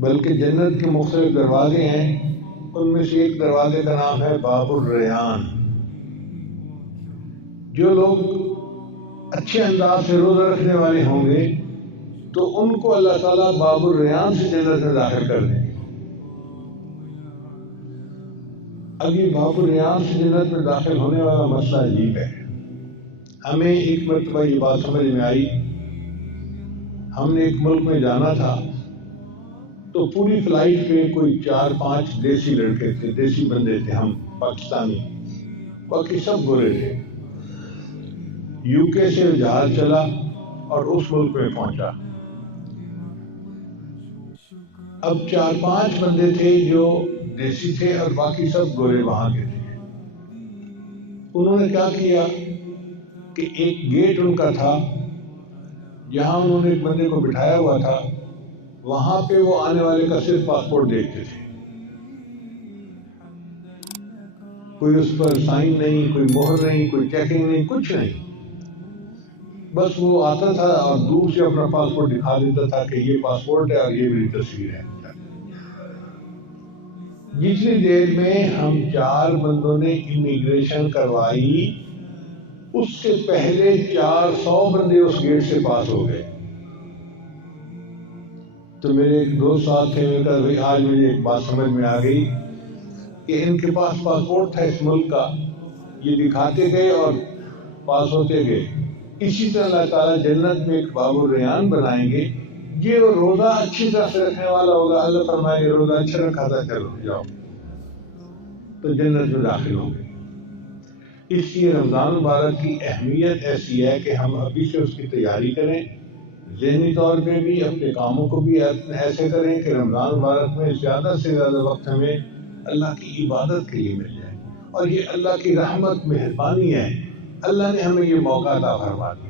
بلکہ جنت کے مختلف دروازے ہیں، ان میں سے ایک دروازے کا نام ہے باب الریان۔ جو لوگ اچھے انداز سے روزہ رکھنے والے ہوں گے تو ان کو اللہ تعالیٰ باب الریان سے جنت میں داخل کر دیں گے۔ اب یہ باب الریان سے جنت میں داخل ہونے والا مسئلہ عجیب ہے۔ ہمیں ایک مرتبہ یہ بات سمجھ میں آئی، ہم نے ایک ملک میں جانا تھا تو پوری فلائٹ پہ کوئی 4-5 دیسی لڑکے تھے، دیسی بندے تھے، ہم پاکستانی، باقی سب گورے تھے۔ UK سے جہاز چلا اور اس ملک میں پہنچا۔ اب 4-5 بندے تھے جو دیسی تھے اور باقی سب گورے وہاں کے تھے۔ انہوں نے کیا کیا کہ ایک گیٹ ان کا تھا جہاں انہوں نے ایک بندے کو بٹھایا ہوا تھا، وہاں پہ وہ آنے والے کا صرف پاسپورٹ دیکھتے تھے، کوئی اس پر سائن نہیں، کوئی مہر نہیں، کوئی چیکنگ نہیں، کچھ نہیں۔ بس وہ آتا تھا اور دور سے اپنا پاسپورٹ دکھا دیتا تھا کہ یہ پاسپورٹ ہے اور یہ میری تصویر ہے۔ جتنی دیر میں ہم 4 بندوں نے امیگریشن کروائی، اس سے پہلے 400 بندے اس گیٹ سے پاس ہو گئے۔ تو میرے ایک دوست صاحب تھے، میں نے کہا بھائی آج مجھے ایک بات سمجھ میں آ گئی کہ ان کے پاس پاسپورٹ تھا اس ملک کا، یہ دکھاتے گئے اور پاس ہوتے گئے۔ اسی طرح اللہ تعالیٰ جنت میں ایک باب الریان بنائیں گے، یہ روزہ اچھی طرح سے رکھنے والا ہوگا، اللہ فرمائے گا روزہ اچھا رکھا تھا، چلو جاؤ، تو جنت میں داخل ہوں گے۔ اس لیے رمضان مبارک کی اہمیت ایسی ہے کہ ہم ابھی سے اس کی تیاری کریں، ذہنی طور پہ بھی، اپنے کاموں کو بھی ایسے کریں کہ رمضان مبارک میں زیادہ سے زیادہ وقت ہمیں اللہ کی عبادت کے لیے مل جائے۔ اور یہ اللہ کی رحمت، مہربانی ہے، اللہ نے ہمیں یہ موقع عطا فرما دیا۔